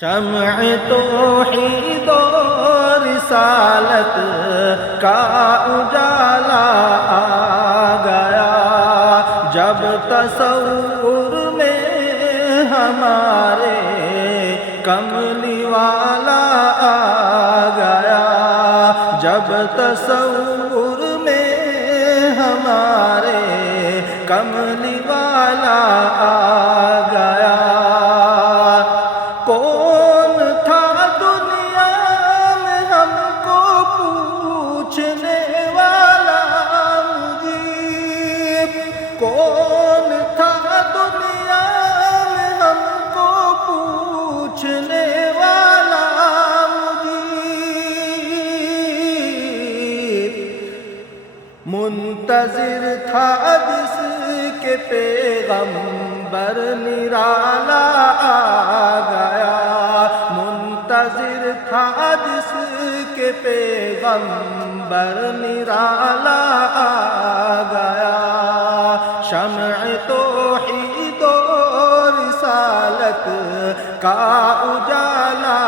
شمع توحید و رسالت کا اجالا آ گیا، جب تصور میں ہمارے کملی والا آ گیا، جب تصور میں ہمارے کملی والا آ گیا۔ کون تھا دنیا میں ہم کو پوچھنے والا مجیب، کون تھا دنیا میں ہم کو پوچھنے والا مجیب، منتظر تھا جس کے پیغمبر نرالا آ گیا، منتظر تھا جس کے پیغمبر نرالا آ گیا، شمع توحید و رسالت کا اجالا